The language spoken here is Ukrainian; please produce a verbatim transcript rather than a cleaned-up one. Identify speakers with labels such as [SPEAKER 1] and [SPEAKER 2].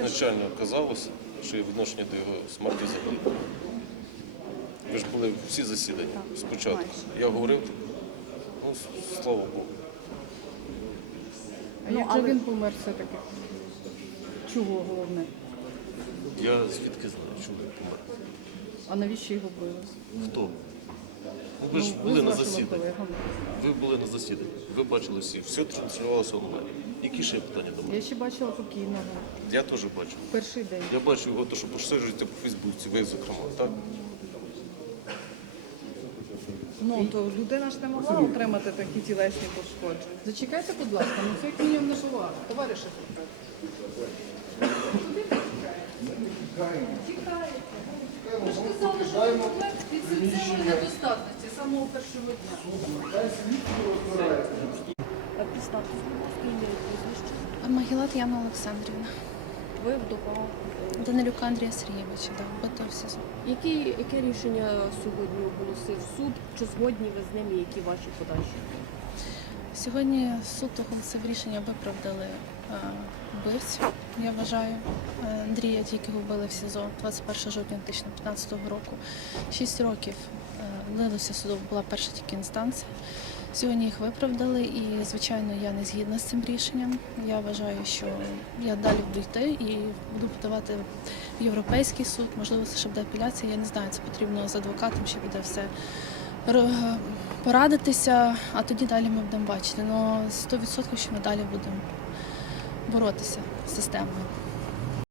[SPEAKER 1] ізначально казалося, що є відношення до його смерті взагалі. Ви ж були всі засідання спочатку. Я говорив, ну, слава Богу.
[SPEAKER 2] А як же він помер все-таки? Чого головне?
[SPEAKER 1] Я звідки знаю, чому він помер.
[SPEAKER 2] А навіщо його били?
[SPEAKER 1] Хто? Ну, ви ж
[SPEAKER 2] Ну, ви
[SPEAKER 1] були
[SPEAKER 2] з
[SPEAKER 1] на
[SPEAKER 2] вашими
[SPEAKER 1] засіданні.
[SPEAKER 2] колегами.
[SPEAKER 1] Ви були на засіданні. Ви бачили всі. Все транслювалося онлайн. Які ще питання до мене?
[SPEAKER 2] Я ще бачила покійного.
[SPEAKER 1] Я теж бачу.
[SPEAKER 2] Перший день.
[SPEAKER 1] Я бачу його, то, що поширюється по Фейсбуці, ви, зокрема, так?
[SPEAKER 3] Ну, то людина ж не могла отримати такі тілесні пошкодження.
[SPEAKER 2] Зачекайте, будь ласка, ну це як мінімум не повага. Товариші. Ви ж казали, що комплект від серцевої недостатності з самого першого дня.
[SPEAKER 3] А представте, будь ласка, ім'я і прізвище.
[SPEAKER 4] Магілат Яна Олександрівна,
[SPEAKER 3] Ви вдова.
[SPEAKER 4] Данилюка Андрія Сергійовича, да, вбитого в СІЗО.
[SPEAKER 3] Які, яке рішення сьогодні оголосив суд? Чи згодні ви з ними? Які ваші подальші?
[SPEAKER 4] Сьогодні суд оголосив рішення, виправдали е, вбивцю, я вважаю. Е, Андрія тільки вбили в СІЗО двадцять першого жовтня дві тисячі п'ятнадцятого року. Шість років е, лилося суду, була перша тільки інстанція. Сьогодні їх виправдали і, звичайно, я не згідна з цим рішенням. Я вважаю, що я далі буду йти і буду подавати в Європейський суд, можливо, це ще буде апеляція, я не знаю, це потрібно з адвокатом, ще буде все ро- порадитися, а тоді далі ми будемо бачити. Але сто відсотків, що ми далі будемо боротися з системою.